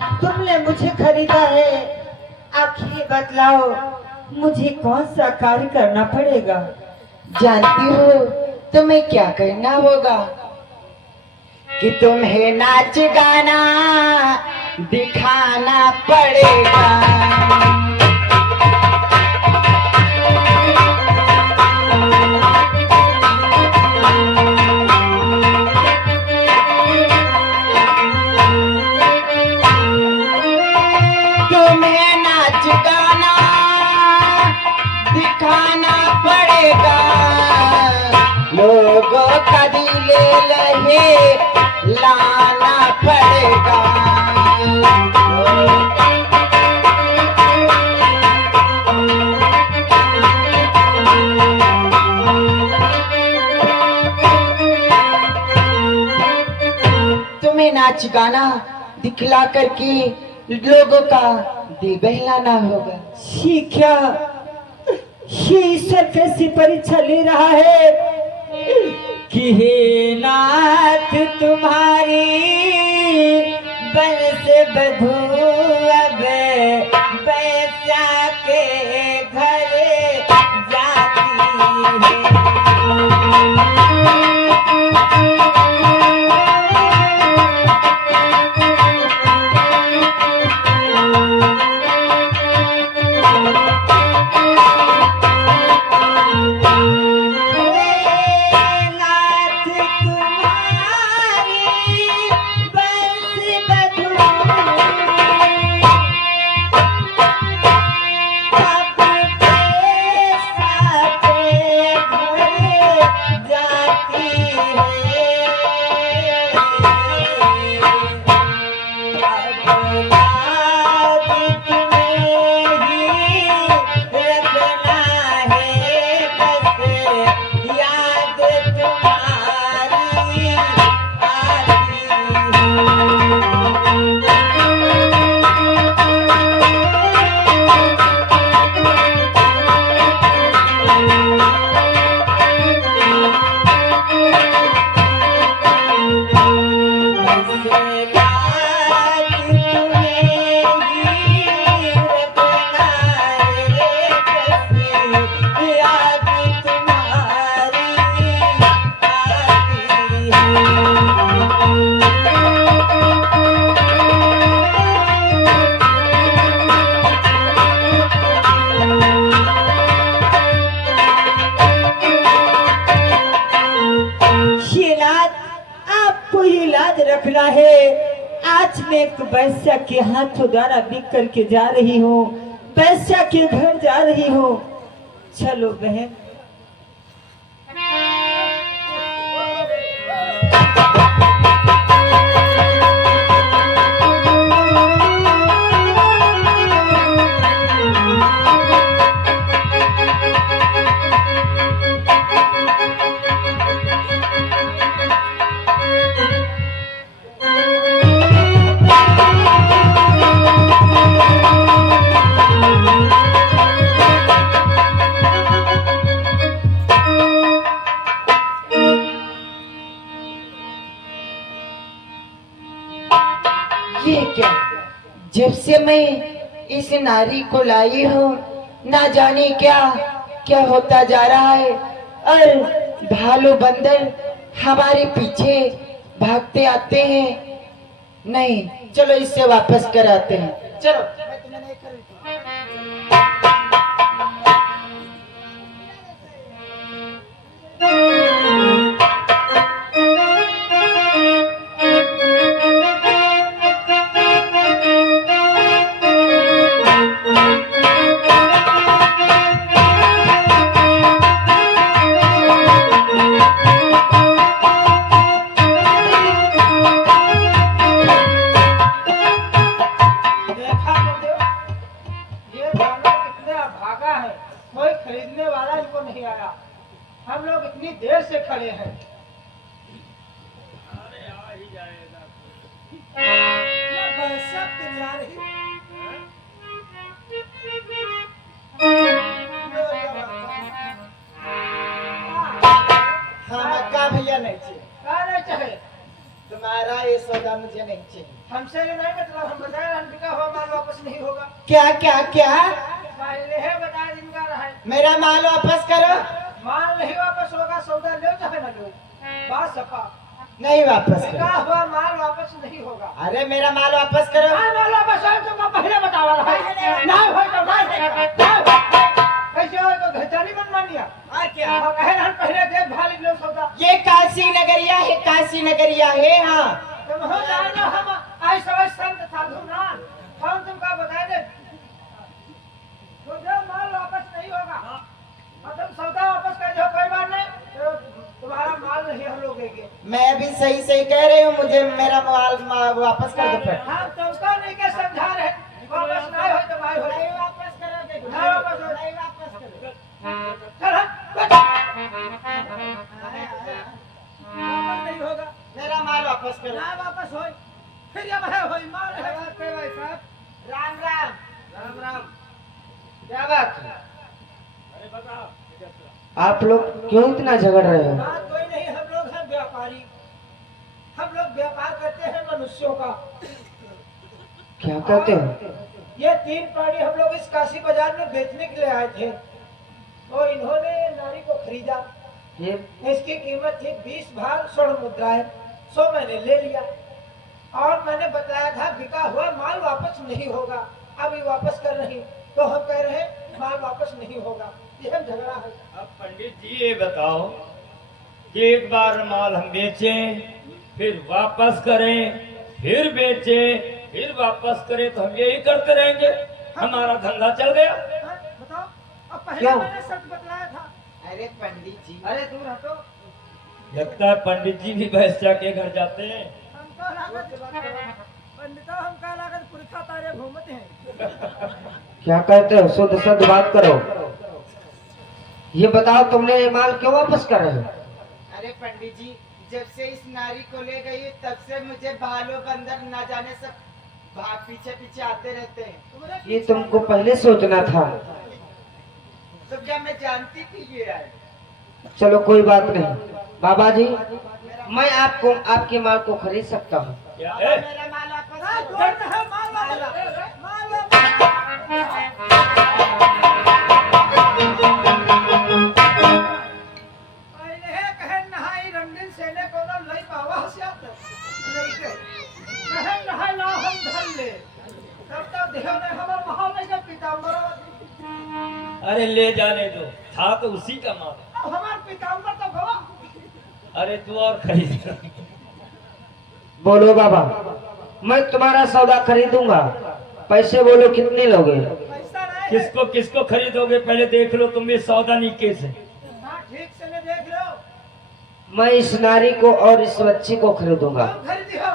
तुमने मुझे खरीदा है, आखिर बतलाओ मुझे कौन सा कार्य करना पड़ेगा। जानती हो तुम्हें क्या करना होगा कि तुम्हें नाच गाना दिखाना पड़ेगा। तुम्हें नाच गाना दिखाना पड़ेगा। लोगों का दिल लहे लाना पड़ेगा। तुम्हें नाच गाना दिखला करके लोगों का दिल बहलाना होगा। ये क्या, ये ईश्वर कैसी परीक्षा ले रहा है कि हे नाथ तुम्हारी बंस बधू अब बैसा के घर जाती रखना है। आज मैं एक वैश्या के हाथों द्वारा बिक करके जा रही हूँ, वैश्या के घर जा रही हूँ। चलो बहन। ये क्या, जब से मैं इस नारी को लाई हूँ ना जाने क्या क्या होता जा रहा है। और भालू बंदर हमारे पीछे भागते आते हैं। नहीं, चलो इससे वापस कराते हैं। चलो। कोई खरीदने वाला इनको नहीं आया। हम लोग इतनी देर से खड़े हैं। अरे आ ही जाएगा। ये वैसा तैयार ही। हाँ, का भैया नहीं चाहिए। का नहीं चाहिए? तो तुम्हारा ये सौदा मुझे नहीं चाहिए। हमसे ये नहीं मतलब, हम बताए हम बिका हुआ माल वापस नहीं होगा। क्या क्या क्या? पहले है बताए जिनका रहा है। मेरा माल वापस करो। माल नहीं वापस होगा, सौदा लो चाहे न लो, बात सफा। नहीं वापस बिका करो। हुआ माल वापस नहीं होगा। अरे मेरा माल वापस करो। माल वापस हो तो पहले बतावा रहा है। ना हो तो कैसे हो तो घचाली बन मानिया। और क्या? हम कहे हम पहले देख भाल लो सौदा। ये काशी नगरिया है, काशी नगरिया है। हाँ तुम हो जानो हम आई सब संत साधु ना कौन तुमका बता दे। तो जो माल वापस नहीं होगा और तुम सौदा वापस कर दो, कोई बात नहीं, तो तुम्हारा माल नहीं हम लोग देंगे। मैं भी सही सही कह रही हूँ, मुझे मेरा माल वापस कर दो। फिर हम तुमको नहीं के समझा रहे, वापस नहीं हो तो भाई हो नहीं वापस करोगे, नहीं वापस हो नहीं वापस करोगे। चल वापस नहीं होगा, मेरा माल वापस करो। ना वापस हो फिर जब है होई माल है पे भाई साहब। राम राम। राम राम। क्या बात है? आप लोग क्यों इतना झगड़ रहे हो? बात कोई नहीं, हम लोग हैं व्यापारी, हम लोग व्यापार करते हैं मनुष्यों का। क्या कहते हो? ये 3 प्राणी हम लोग इस काशी बाजार में बेचने के लिए आए थे, तो इन्होंने नारी को खरीदा। ये इसकी कीमत थी 20 भाग स्वर्ण मुद्राएं। 100 मैंने ले लिया और मैंने बताया था बिका हुआ माल वापस नहीं होगा। अभी वापस कर रही तो हम कह रहे हैं माल वापस नहीं होगा। यह झगड़ा है। अब पंडित जी ये बताओ कि एक बार माल हम बेचें, फिर वापस करें, फिर बेचें, फिर वापस करें, तो हम यही करते रहेंगे? हमारा धंधा चल गया। हाँ, बताओ। अब पहले क्यों? मैंने सच बतलाया था। अरे पंडित जी, अरे दूर हटो, लगता है पंडित जी भी भैंसिया के घर जाते हैं। हमको लागत पंडिता हमका लागत पुरखा तारे घूमते हैं। क्या कहते हो? शुद्ध शुद्ध बात करो। ये बताओ तुमने ये माल क्यों वापस कर रहे हो? अरे पंडित जी, जब से इस नारी को ले गई तब से मुझे भालू बंदर ना जाने सब भाग पीछे पीछे आते रहते हैं। ये तुमको पहले सोचना था। तो क्या मैं जानती थी ये आए? चलो कोई बात नहीं। बाबा जी, मैं आपको आपके माल को खरीद सकता हूँ। क्या मेरा माल वापस हाँ, करो। जोड़ में है माल वापस। माल वापस। पहले है कहे नहाई रंगीन सेने को ना लई पावा हसियात नहीं के कहे नहाई ना हम धन ले तब तक देह ने हमर महाल नहीं के पीताम्बर। अरे ले जाने दो, था तो उसी का माल। अब हमार पीताम्बर तो गवा। अरे तू और खरीद। बोलो बाबा, मैं तुम्हारा सौदा खरीदूंगा। पैसे बोलो कितने लोगे? पैसा नहीं है। किसको किसको खरीदोगे पहले देख लो, तुम भी सौदा नहीं कैसे। हाँ, ठीक से ने देख लो। मैं इस नारी को और इस बच्ची को खरीदूंगा। हम खरीदी हो।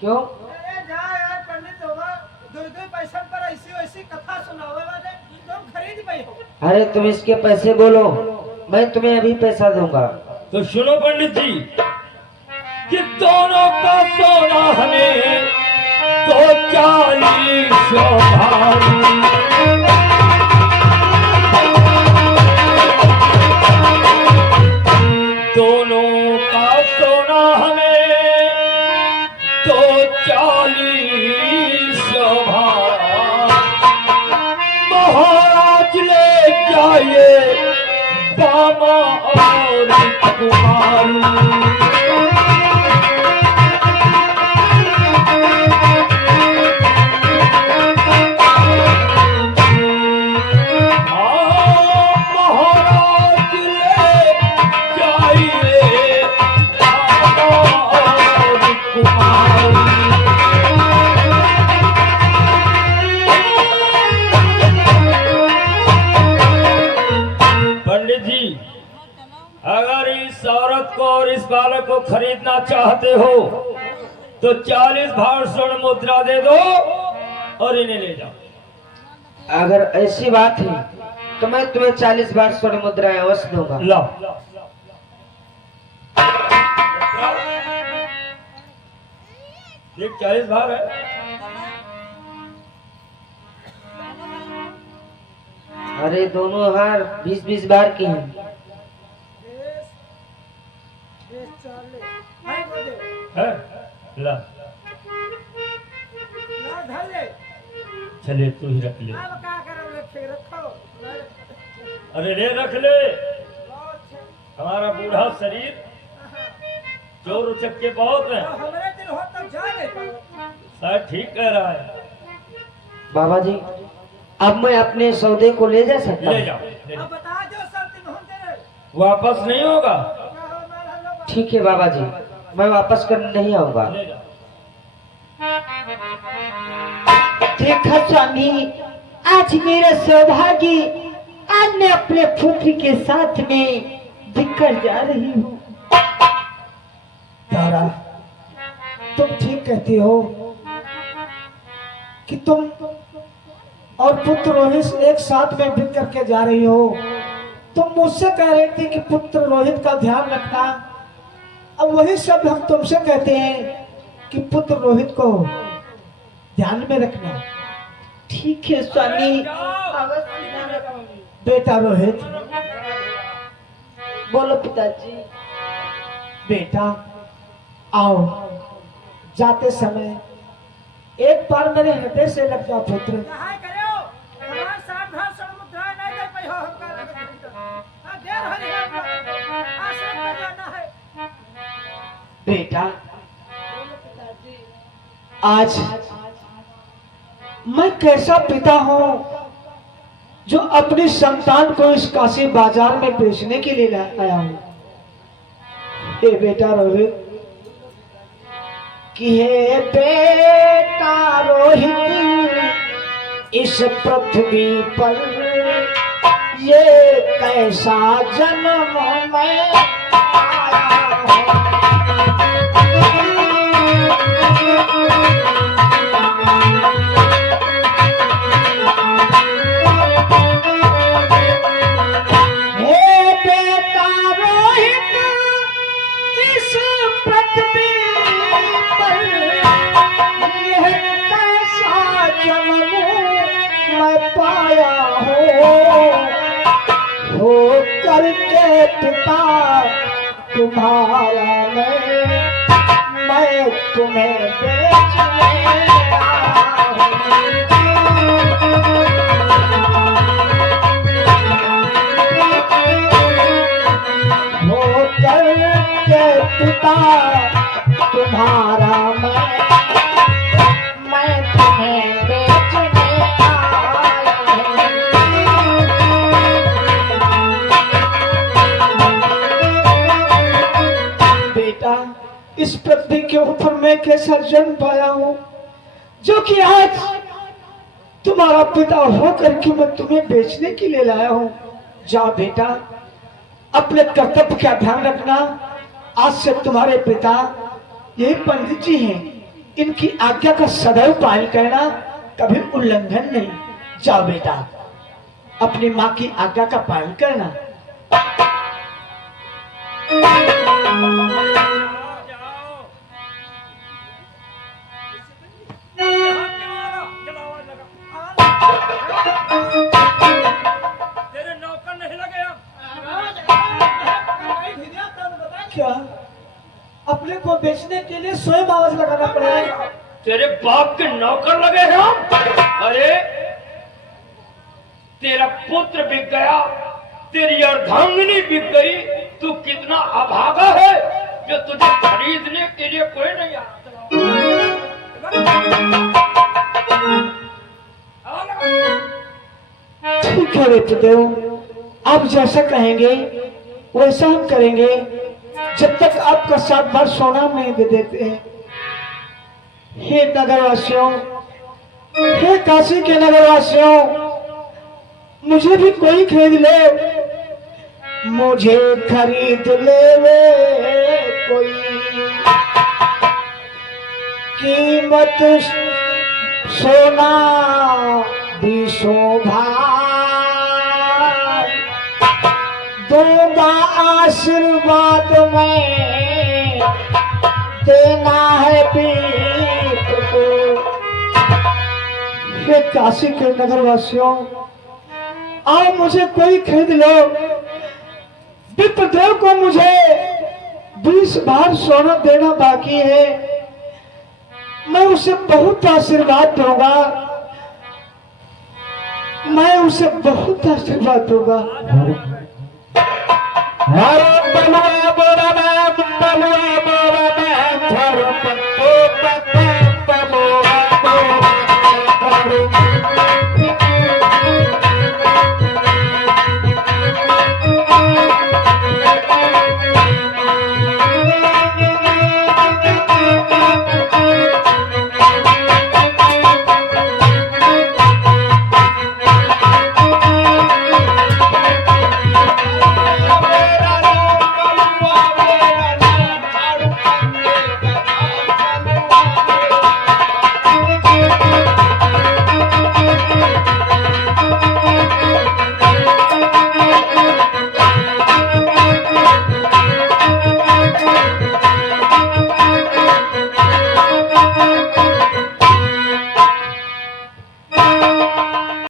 क्यों? अरे जा यार पंडित होगा, दूर पैसा पर ऐसी वैसी कथा सुनावे वाले तुम खरीद पाई हो। अरे तुम इसके पैसे बोलो, मैं तुम्हें अभी पैसा दूंगा। तो सुनो पंडित जी कि दोनों का सोना हमें तो 40 भारी। दोनों का सोना हमें तो 40 भारी। महाराज ले जाइए बामा और कुमारी। पंडित जी, अगर इस औरत को और इस बालक को खरीदना चाहते हो तो 40 भार स्वर्ण मुद्रा दे दो और इन्हें ले जाओ। अगर ऐसी बात है तो मैं तुम्हें 40 बार स्वर्ण मुद्राएं अवश्य दूंगा। लाओ। ये 40 भार है। अरे दोनों हार 20-20 बार की हैं। देश देश चले भाई बोले है? ला ना धर ले चले तू ही रख ले। अब क्या करो रखे रखो अरे ले रख ले, बहुत अच्छे। हमारा बूढ़ा शरीर जोर उचक्के बहुत है। तो हमारे दिल हो तब जा नहीं पाओ। सर ठीक कह रहा है। बाबा जी अब मैं अपने सौदे को ले जा सकता ले हूँ? जाओ, ले अब जाओ। बता दो सब दिन हम तेरे वापस नहीं होगा। ठीक है बाबा जी, मैं वापस कर नहीं आऊंगा। ले जाओ। देखा स्वामी, आज मेरा सौभाग्य, आज मैं अपने पुत्र के साथ में बिखर जा रही हूँ। तारा तुम ठीक कहती हो कि तुम और पुत्र रोहित एक साथ में बिक करके जा रही हो। तुम मुझसे कह रही थी कि पुत्र रोहित का ध्यान रखना, अब वही शब्द हम तुमसे कहते हैं कि पुत्र रोहित को ध्यान में रखना। ठीक है स्वामी। बेटा रोहित, बोलो पिताजी। बेटा आओ, जाते समय एक बार मेरे हृदय से लग जा पुत्र। बेटा आज मैं कैसा पिता हूँ जो अपनी संतान को इस काशी बाजार में बेचने के लिए आया हूँ। हे बेटा रोहित, कि हे बेटा रोहित, इस पृथ्वी पर ये कैसा जन्म मैं आया करके पिता तुम्हारा मैं तुम्हें बेचने हो करके पिता तुम्हारा मैं तुम्हें बेचने इस पृथ्वी के ऊपर मैं कैसा जन्म पाया हूँ जो कि आज तुम्हारा पिता होकर के मैं तुम्हें बेचने के लिए लाया हूँ। जाओ बेटा, अपने कर्तव्य का ध्यान रखना। आज से तुम्हारे पिता यही पंडित जी हैं, इनकी आज्ञा का सदैव पालन करना, कभी उल्लंघन नहीं। जाओ बेटा, अपनी माँ की आज्ञा का पालन करना। तेरे नौकर नहीं लगे हम? क्या अपने को बेचने के लिए स्वयं आवाज लगाना पड़ेगा? तेरे बाप के नौकर लगे हैं हम? अरे तेरा पुत्र बिक गया, तेरी अर्धांगिनी बिक गई, तू कितना अभागा है जो तुझे खरीदने के लिए कोई नहीं आता। ठीक है बेटदेव, आप जैसा कहेंगे वैसा हम करेंगे, जब तक आपका 7 बार सोना नहीं दे देते हैं। हे नगरवासियों, हे काशी के नगरवासियों, मुझे भी कोई खरीद ले, मुझे खरीद ले वे कोई, कीमत सोना भी शोभा, दूंगा आशीर्वाद में, देना है पीठ को। हे काशी के नगरवासियों, आओ मुझे कोई खरीद लो। विप्रदेव को मुझे 20 बार सोना देना बाकी है, मैं उसे बहुत आशीर्वाद दूंगा, मैं उसे बहुत आशीर्वाद दूंगा। अरे बलुआ बोला